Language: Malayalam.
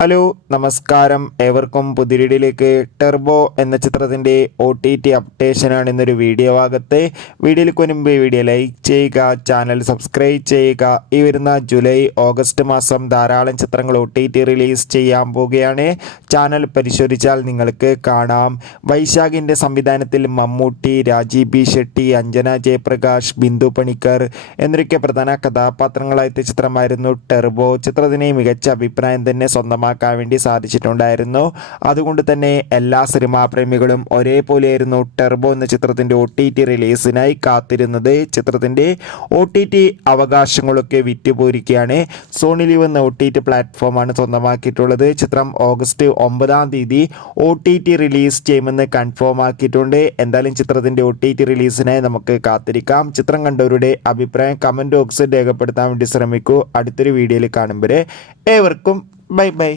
ഹലോ നമസ്കാരം, ഏവർക്കും പുതിരിടിയിലേക്ക്. ടെർബോ എന്ന ചിത്രത്തിൻ്റെ OTT അപ്ഡേഷനാണ് ഇന്നൊരു വീഡിയോ ഭാഗത്ത്. വീഡിയോയിലേക്ക് മുൻപ് വീഡിയോ ലൈക്ക് ചെയ്യുക, ചാനൽ സബ്സ്ക്രൈബ് ചെയ്യുക. ഈ വരുന്ന ജൂലൈ ഓഗസ്റ്റ് മാസം ധാരാളം ചിത്രങ്ങൾ OTT റിലീസ് ചെയ്യാൻ പോവുകയാണ്. ചാനൽ പരിശോധിച്ചാൽ നിങ്ങൾക്ക് കാണാം. വൈശാഖിൻ്റെ സംവിധാനത്തിൽ മമ്മൂട്ടി, രാജീവ് ബി ഷെട്ടി, അഞ്ജന ജയപ്രകാശ്, ബിന്ദു പണിക്കർ എന്നൊക്കെ പ്രധാന കഥാപാത്രങ്ങളായ ചിത്രമായിരുന്നു ടെർബോ. ചിത്രത്തിന് മികച്ച അഭിപ്രായം തന്നെ സ്വന്തമാക്കാൻ വേണ്ടി സാധിച്ചിട്ടുണ്ടായിരുന്നു. അതുകൊണ്ട് തന്നെ എല്ലാ സിനിമാ പ്രേമികളും ഒരേപോലെയായിരുന്നു ടെർബോ എന്ന ചിത്രത്തിൻ്റെ OTT റിലീസിനായി കാത്തിരുന്നത്. ചിത്രത്തിൻ്റെ OTT അവകാശങ്ങളൊക്കെ വിറ്റുപോയിരിക്കുകയാണ്. സോണി ലിവ് എന്ന OTT പ്ലാറ്റ്ഫോമാണ് സ്വന്തമാക്കിയിട്ടുള്ളത്. ചിത്രം ഓഗസ്റ്റ് 9-ാം തീയതി OTT റിലീസ് ചെയ്യുമെന്ന് കൺഫേം ആക്കിയിട്ടുണ്ട്. എന്തായാലും ചിത്രത്തിൻ്റെ OTT റിലീസിനായി നമുക്ക് കാത്തിരിക്കാം. ചിത്രം കണ്ടവരുടെ അഭിപ്രായം കമൻറ്റ് ബോക്സിൽ രേഖപ്പെടുത്താൻ വേണ്ടി ശ്രമിക്കൂ. അടുത്തൊരു വീഡിയോയിൽ കാണുമ്പോൾ ഏവർക്കും ബൈ ബൈ.